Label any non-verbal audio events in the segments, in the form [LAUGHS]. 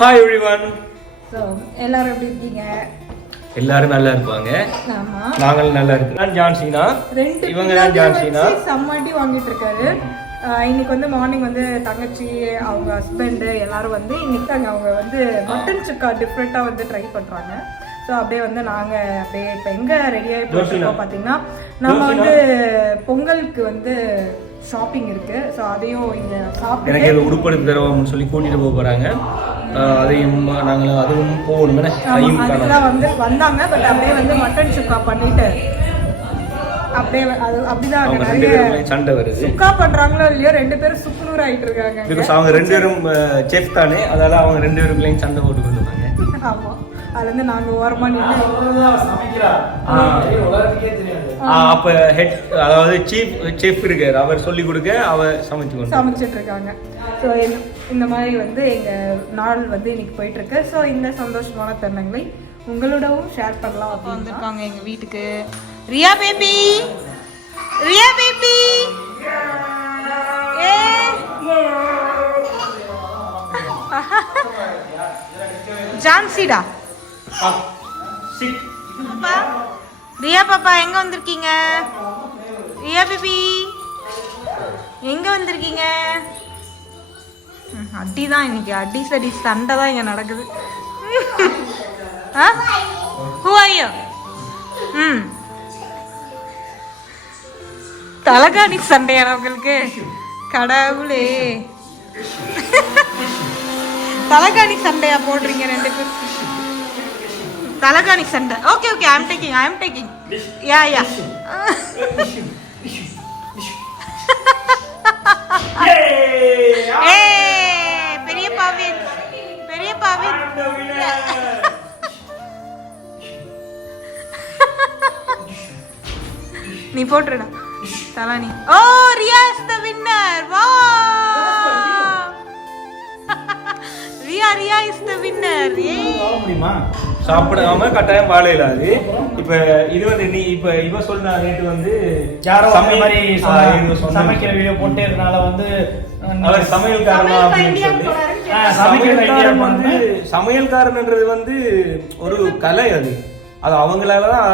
Hi everyone so எல்லாரும் எப்படி இருக்கீங்க? எல்லாரும் நல்லா இருப்பாங்க. ஆமா. நாங்களும் நல்லா இருக்கோம். நான் ஜான்சினா ரெண்டு இவங்க தான் ஜான்சினா வச்சு செம்மடி வாங்கிட்டு இருக்காரு. இன்னைக்கு வந்து மார்னிங் வந்து தங்கச்சி அவங்க ஹஸ்பண்ட் எல்லாரும் வந்து இன்னைக்கு அங்க அவங்க வந்து மட்டன் சுக்கா டிஃப்ரெண்ட்டாக வந்து ட்ரை பண்றாங்க. ஸோ அப்படியே வந்து நாங்க அப்படியே இப்போ எங்க ரெடி ஆகி போயிருக்கோம் பார்த்தீங்கன்னா நம்ம வந்து பொங்கலுக்கு வந்து ஷாப்பிங் இருக்கு. ஸோ அதையும் இங்க சாப்பிட்டு எனக்கு இது தருவோம்னு சொல்லி கூட்டிட்டு போக போறாங்க. அதையும் நாங்கள் அதுவும் போகணும் அதுக்குதான் வந்து வந்தாங்க. பட் அப்படியே வந்து மட்டன் சுக்கா பண்ணிட்டு அப்படியே அது அப்படிதான் அவங்க ரெண்டு பேரும் சண்டை வருது. சுக்கா பண்றாங்களோ இல்லையோ ரெண்டு பேரும் சுக்குநூறு ஆயிட்டு இருக்காங்க அவங்க ரெண்டு பேரும் செஃப் தானே. அதால அவங்க ரெண்டு பேருக்குள்ளேயும் சண்டை போட்டு ஆமா அதுல இருந்து நாங்க ஓரமா நின்று அப்ப ஹெட் அதாவது சீஃப் செஃப் இருக்காரு. அவர் சொல்லி கொடுக்க அவர் சமைச்சு சமைச்சிட்டு இருக்காங்க. ஸோ இந்த மாதிரி வந்து எங்க நாள் வந்து இன்னைக்கு போயிட்டு இருக்கு ஸோ இந்த சந்தோஷமான தருணங்களை உங்களோடவும் ஷேர் பண்ணலாம் அப்படின்னு. வந்திருக்காங்க எங்க வீட்டுக்கு. Riya baby Riya baby [LAUGHS] ஜான்சிடா. Sit பாப்பா ரியா பாப்பா எங்க வந்திருக்கீங்க? ரியா பேபி. எங்க வந்திருக்கீங்க? அடி அடிதான் இன்னைக்கு. அடி சடி சண்டை தான் இங்க நடக்குது. ஹூ ஆர் ம். தலகாணி சண்டையான உங்களுக்கு? கடவுளே. தலகாணி சண்டையா போடுறீங்க ரெண்டு பேரும்? தலகாணி சண்டை. Okay okay I am talking I am talking yeah yeah ஏ பெரிய பாவின் பெரிய பாவின் நீ போட்டுடா தலானி oh Ria is the winner வா Ria Ria is the winner ஏ முடியுமா? சாப்பிடாம கட்டாயம் வாழ இல்லாது இப்ப இது வந்து நீ இப்ப இவ சொன்ன ரேட்டு வந்து யாரோ அந்த சமையல் மாதிரி சமைக்கிற வீடியோ போட்டே இருக்கனால வந்து அவர் சமையல்காரனா அப்படின்னு சொல்லி. சமையல்காரன் வந்து சமையல்காரன்ன்றது வந்து ஒரு கலை அது. அது அவங்களால தான்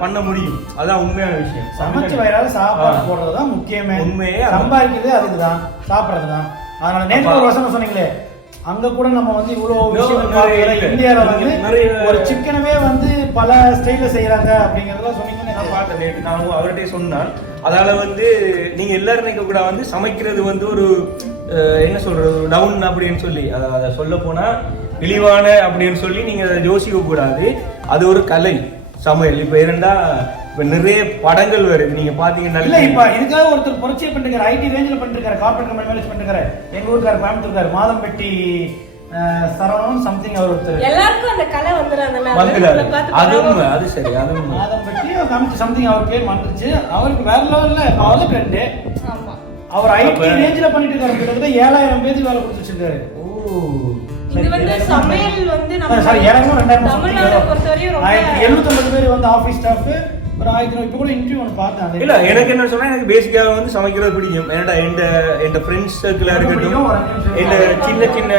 பண்ண முடியும். அதான் உண்மையான விஷயம். சமைச்சு வயிறால சாப்பாடு. போடுறது தான் முக்கியமே. உண்மையே. சம்பாதிக்கிறது அதுக்கு தான் சாப்பிடுறது தான் அதனால நேற்று. ஒரு வசனம் சொன்னீங்களே அங்க கூட நம்ம வந்து இவ்வளவு. இந்தியால வந்து ஒரு சிக்கனவே வந்து பல ஸ்டைல்ல செய்யறாங்க அப்படிங்கறதெல்லாம் நான் சொன்னீங்கன்னு பார்த்தேன் நேற்று நான் அவர்கிட்டயே சொன்னான். அதால வந்து நீங்க எல்லாரும் நினைக்க கூட வந்து சமைக்கிறது வந்து ஒரு என்ன சொல்றது டவுன் அப்படின்னு சொல்லி அத- அதை சொல்ல போனா இழிவான அப்படின்னு சொல்லி நீங்க அதை யோசிக்க கூடாது. அது ஒரு கலை சமையல். இப்ப இரண்டா இப்ப நிறைய படங்கள் வருது நீங்க பாத்தீங்கன்னா இல்ல இப்ப இதுக்காக ஒருத்தர் புரட்சியை பண்ணிருக்காரு. ஐடி ரேஞ்சில் பண்ணிருக்காரு. கார்பரேட் கம்பெனி மேனேஜ் பண்ணிருக்காரு. எங்க ஊருக்காரு கோயம்புத்தூர் இருக்காரு மாதம்பட்டி சரவணன் சம்திங் அவர் ஒருத்தர். எல்லாருக்கும் அந்த கலை வந்துடாதுல்ல வந்துடாது அதை பார்த்து அது பரவாயில்ல. உண்மை. அது சரி. அது உண்மை. மாதம்பட்டி சம்திங் அவர் பேர் வந்துருச்சு அவருக்கு வேற லெவல்ல அவர் ஃப்ரெண்டு ஆமா. அவர் ஐடி ரேஞ்சில் பண்ணிட்டு இருக்காரு கிட்டத்தட்ட ஏழாயிரம் பேருக்கு வேலை கொடுத்து வச்சிருக்காரு. ஓ இது வந்து சமையல் வந்து நம்ம சாரி ஏழாயிரம் ரெண்டாயிரம் தமிழ்நாடு பொறுத்தவரையும் ரொம்ப ஆயிரத்தி எழுநூத்தம்பது பேர் வந்து ஆஃபீஸ் ஸ்டாஃப் ஒரு ஆயிரத்தி இப்போ கூட இன்டர்வியூ ஒன்று பார்த்தேன். அது இல்ல எனக்கு என்ன சொன்னா எனக்கு பேசிக்காக வந்து சமைக்கிறது பிடிக்கும். ஏன்டா எந்த எந்த ஃப்ரெண்ட்ஸ் சர்க்கிளா இருக்கட்டும் எந்த சின்ன சின்ன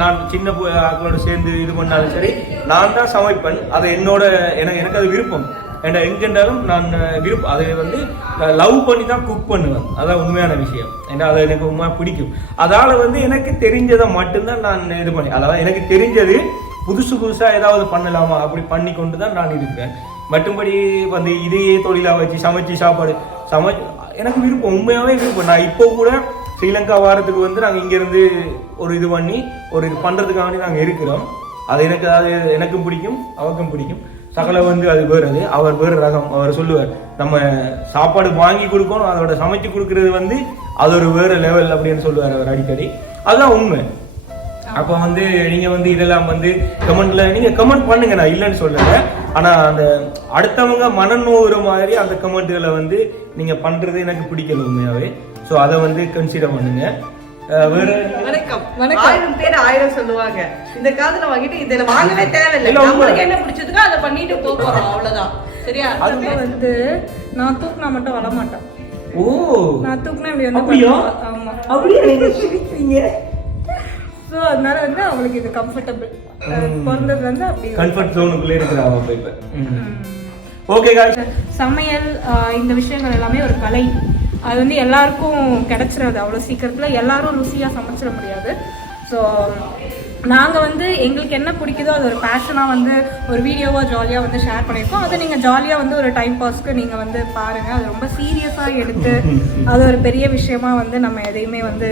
நான் சின்ன ஆட்களோட சேர்ந்து இது பண்ணாலும் சரி நான் தான் சமைப்பேன். அது என்னோட எனக்கு எனக்கு அது விருப்பம். ஏன்டா எங்கேண்டாலும் நான் விருப்பம் அதை வந்து லவ் பண்ணி தான் குக் பண்ணுவேன். அதான் உண்மையான விஷயம். ஏன்னா அது எனக்கு உண்மையா பிடிக்கும். அதால வந்து எனக்கு தெரிஞ்சதை மட்டும்தான் நான் இது பண்ணி அதாவது எனக்கு தெரிஞ்சது புதுசு புதுசா ஏதாவது பண்ணலாமா? அப்படி பண்ணி கொண்டு தான் நான் இருக்கிறேன் மற்றும்படி வந்து இதையே தொழிலாக வச்சு சமைச்சு சாப்பாடு சமை எனக்கு விருப்பம் உண்மையாகவே விருப்பம். நான் இப்போ கூட ஸ்ரீலங்கா வாரத்துக்கு வந்து நாங்கள் இங்கேருந்து ஒரு இது பண்ணி ஒரு இது பண்ணுறதுக்காக நாங்கள் இருக்கிறோம். அது எனக்கு அது எனக்கும் பிடிக்கும் அவருக்கும் பிடிக்கும். சகல வந்து அது வேறு அது அவர் வேறு ரகம். அவர் சொல்லுவார் நம்ம சாப்பாடு வாங்கி கொடுக்கணும் அதோட சமைச்சு கொடுக்கறது வந்து அது ஒரு வேறு லெவல் அப்படின்னு சொல்லுவார் அவர் அடிக்கடி. அதுதான் உண்மை. அப்போ வந்து நீங்கள் வந்து இதெல்லாம் வந்து கமெண்ட்ல நீங்கள் கமெண்ட் பண்ணுங்க. நான் இல்லைன்னு சொல்லலை. ஆனா அந்த அடுத்தவங்க மனநோகிற மாதிரி அந்த கமெண்ட்களை வந்து நீங்க பண்றது எனக்கு பிடிக்கல உண்மையாவே. ஸோ அதை வந்து கன்சிடர் பண்ணுங்க. வணக்கம். வணக்கம். ஆயிரம் பேர் ஆயிரம் சொல்லுவாங்க. இந்த காதுல வாங்கிட்டு இதுல வாங்கவே தேவையில்லை. நம்மளுக்கு என்ன பிடிச்சதுக்கோ அதை பண்ணிட்டு போக போறோம் அவ்வளவுதான். சரியா? அது வந்து நான் தூக்குனா மட்டும் வர மாட்டேன் ஓ. நான் தூக்குனா இப்படி வந்து. ஆமா. அப்படியே? ஸோ அதனால வந்து அவங்களுக்கு இது கம்ஃபர்டபுள் பிறந்தது வந்து அப்படி கம்ஃபர்ட் ஜோனுக்குள்ளே இருக்கிறாங்க அப்போ இப்போ. ஓகே சமையல் இந்த விஷயங்கள் எல்லாமே ஒரு கலை. அது வந்து எல்லாருக்கும் கிடைச்சிடாது அவ்வளோ சீக்கிரத்தில். எல்லாரும் ருசியாக சமைச்சிட முடியாது. ஸோ நாங்கள் வந்து எங்களுக்கு என்ன பிடிக்குதோ அது ஒரு பேஷனாக வந்து ஒரு வீடியோவாக ஜாலியாக வந்து ஷேர் பண்ணியிருக்கோம். அதை நீங்கள் ஜாலியாக வந்து ஒரு டைம் பாஸ்க்கு நீங்கள் வந்து பாருங்கள் அது ரொம்ப சீரியஸாக எடுத்து அது ஒரு பெரிய விஷயமா வந்து நம்ம எதையுமே வந்து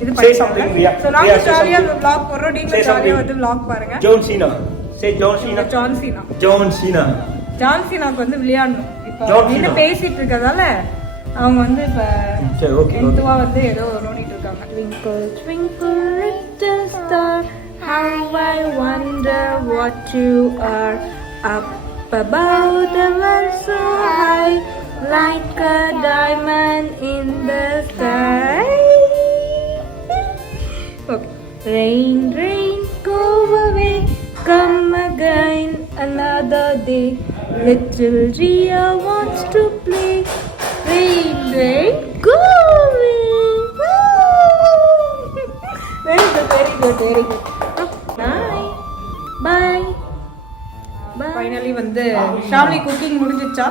இது Say something, Ria. ஸோ நாங்கள் Ria, say ஜாலியாக something. vlog நீங்கள் something. ஜாலியாக வந்து vlog பாருங்கள் John Cena say John Cena John Cena John Cena ஜான்சினாக்கு வந்து விளையாடணும் இப்போ. என்ன பேசிட்டு இருக்கறதால அவங்க வந்து இப்ப சரி, okay. எந்துவா வந்து ஏதோ நோண்டிட்டு இருக்காங்க Twinkle, twinkle, little star, how I wonder what you are up above the world so high, like a diamond in the sky. Rain, rain, go away, come again another day. Little Ria wants to play. Rain, rain, go away. very good, very good, very good. Bye. Bye. Bye. Finally வந்து Shamli cooking முடிஞ்சிச்சா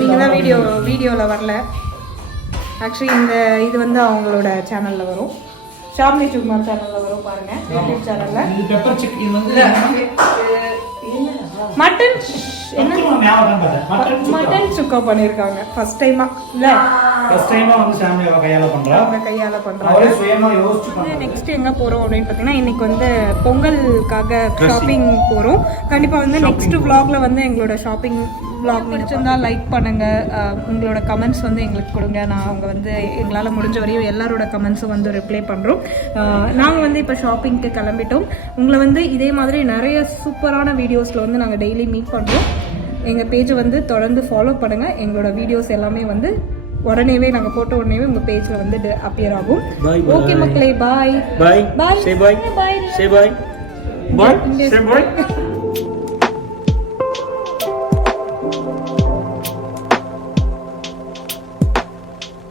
நீங்கள் தான் video வீடியோவில் வரல actually இந்த இது வந்து அவங்களோட சேனலில் வரும் ஷாம்லி சுகுமார் சேனலில் வரும் பாருங்க. யூடியூப் சேனலில் இது பெப்பர் சிக்கன் இது வந்து மட்டன் மட்டன் சுக்கா பண்ணியிருக்காங்க ஃபர்ஸ்ட் டைமா இல்லை. ஃபர்ஸ்ட் டைமா வந்து சாமி அவ கையால பண்றா? அவங்க கையால் பண்ணுறாங்க அவரே சுயமா யோசிச்சு பண்றா நெக்ஸ்ட் எங்க போறோம் அப்படின்னு பார்த்தீங்கன்னா இன்னைக்கு வந்து பொங்கலுக்காக ஷாப்பிங் போறோம். கண்டிப்பா வந்து நெக்ஸ்ட் vlogல வந்து எங்களோட ஷாப்பிங் vlog பிடிச்சிருந்தா லைக் பண்ணுங்க. அஹ் உங்களோட கமெண்ட்ஸ் வந்து எங்களுக்கு கொடுங்க. நான் அவங்க வந்து எங்களால் முடிஞ்ச வரையும் எல்லாரோட கமெண்ட்ஸும் வந்து ரிப்ளை பண்ணுறோம் நாங்கள் வந்து இப்போ ஷாப்பிங்க்கு கிளம்பிட்டோம். உங்களை வந்து இதே மாதிரி நிறைய சூப்பரான வீடியோஸில் வந்து நாங்கள் டெய்லி மீட் பண்ணுறோம் எங்கள் பேஜை வந்து தொடர்ந்து ஃபாலோ பண்ணுங்கள் எங்களோட வீடியோஸ் எல்லாமே வந்து உடனேவே நாங்கள் போட்ட உடனேவே உங்கள் பேஜில் வந்து அப்பியர் ஆகும். ஓகே மக்களே பாய் பாய் பாய். சே பாய் பாய் சே பாய்